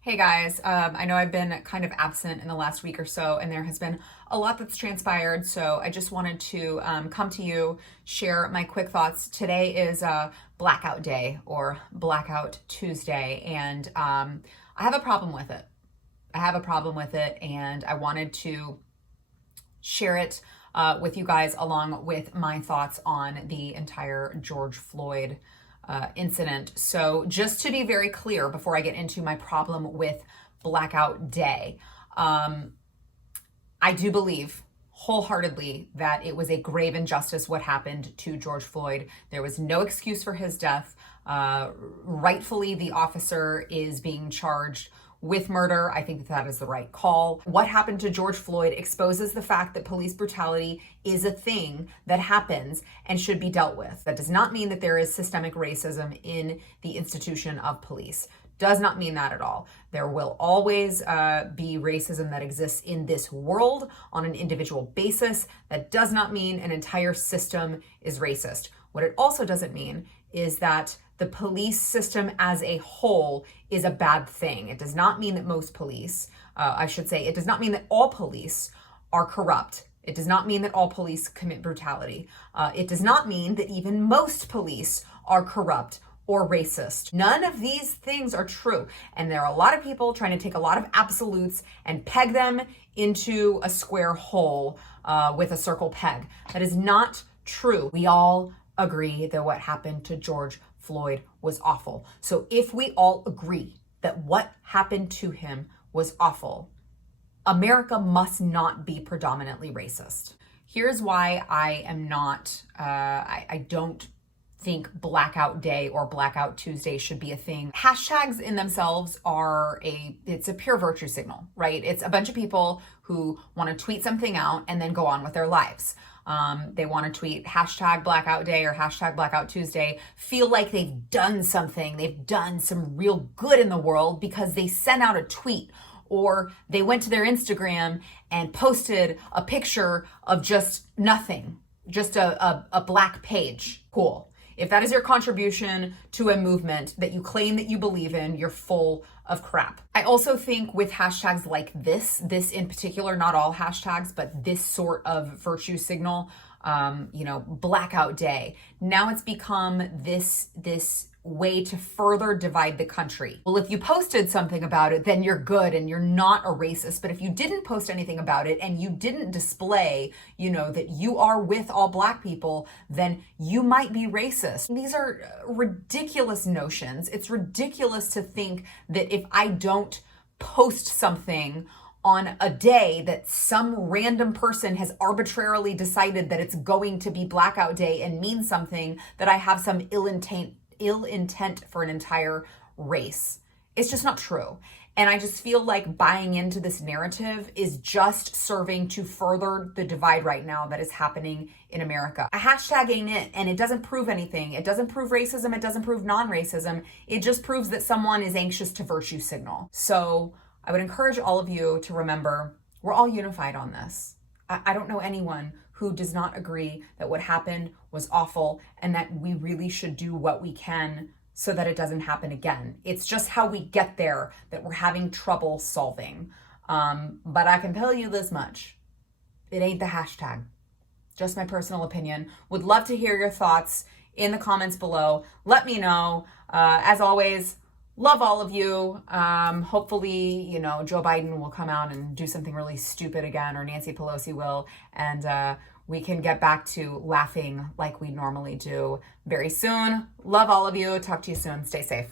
Hey guys, I know I've been kind of absent in the last week or so, and there has been a lot that's transpired. So I just wanted to come to you, share my quick thoughts. Today is Blackout Day or Blackout Tuesday, and I have a problem with it. And I wanted to share it with you guys along with my thoughts on the entire George Floyd incident. So just to be very clear before I get into my problem with Blackout Day, I do believe wholeheartedly that it was a grave injustice what happened to George Floyd. There was no excuse for his death. Rightfully, the officer is being charged with murder. I think that is the right call. What happened to George Floyd exposes the fact that police brutality is a thing that happens and should be dealt with. That does not mean that there is systemic racism in the institution of police. Does not mean that at all. There will always be racism that exists in this world on an individual basis. That does not mean an entire system is racist. What it also doesn't mean is that the police system as a whole is a bad thing. It does not mean that most police, it does not mean that all police are corrupt. It does not mean that all police commit brutality. It does not mean that even most police are corrupt or racist. None of these things are true. And there are a lot of people trying to take a lot of absolutes and peg them into a square hole with a circle peg. That is not true. We all agree that what happened to George Floyd was awful. So if we all agree that what happened to him was awful, America must not be predominantly racist. Here's why I am not, I don't think Blackout Day or Blackout Tuesday should be a thing. Hashtags in themselves it's a pure virtue signal, right? It's a bunch of people who want to tweet something out and then go on with their lives. They want to tweet hashtag Blackout Day or hashtag Blackout Tuesday, feel like they've done something, they've done some real good in the world because they sent out a tweet or they went to their Instagram and posted a picture of just nothing, just a black page. Cool. If that is your contribution to a movement that you claim that you believe in, you're full of crap. I also think with hashtags like this in particular, not all hashtags, but this sort of virtue signal, Blackout Day, now it's become this way to further divide the country. Well, if you posted something about it, then you're good and you're not a racist. But if you didn't post anything about it and you didn't display, that you are with all black people, then you might be racist. These are ridiculous notions. It's ridiculous to think that if I don't post something on a day that some random person has arbitrarily decided that it's going to be Blackout Day and mean something, that I have some ill intent for an entire race. It's just not true. And I just feel like buying into this narrative is just serving to further the divide right now that is happening in America. A hashtag ain't it, and it doesn't prove anything. It doesn't prove racism. It doesn't prove non-racism. It just proves that someone is anxious to virtue signal. So I would encourage all of you to remember, we're all unified on this. I don't know anyone who does not agree that what happened was awful and that we really should do what we can so that it doesn't happen again. It's just how we get there that we're having trouble solving. But I can tell you this much. It ain't the hashtag. Just my personal opinion. Would love to hear your thoughts in the comments below. Let me know. As always, love all of you. Hopefully, Joe Biden will come out and do something really stupid again, or Nancy Pelosi will, and we can get back to laughing like we normally do very soon. Love all of you. Talk to you soon. Stay safe.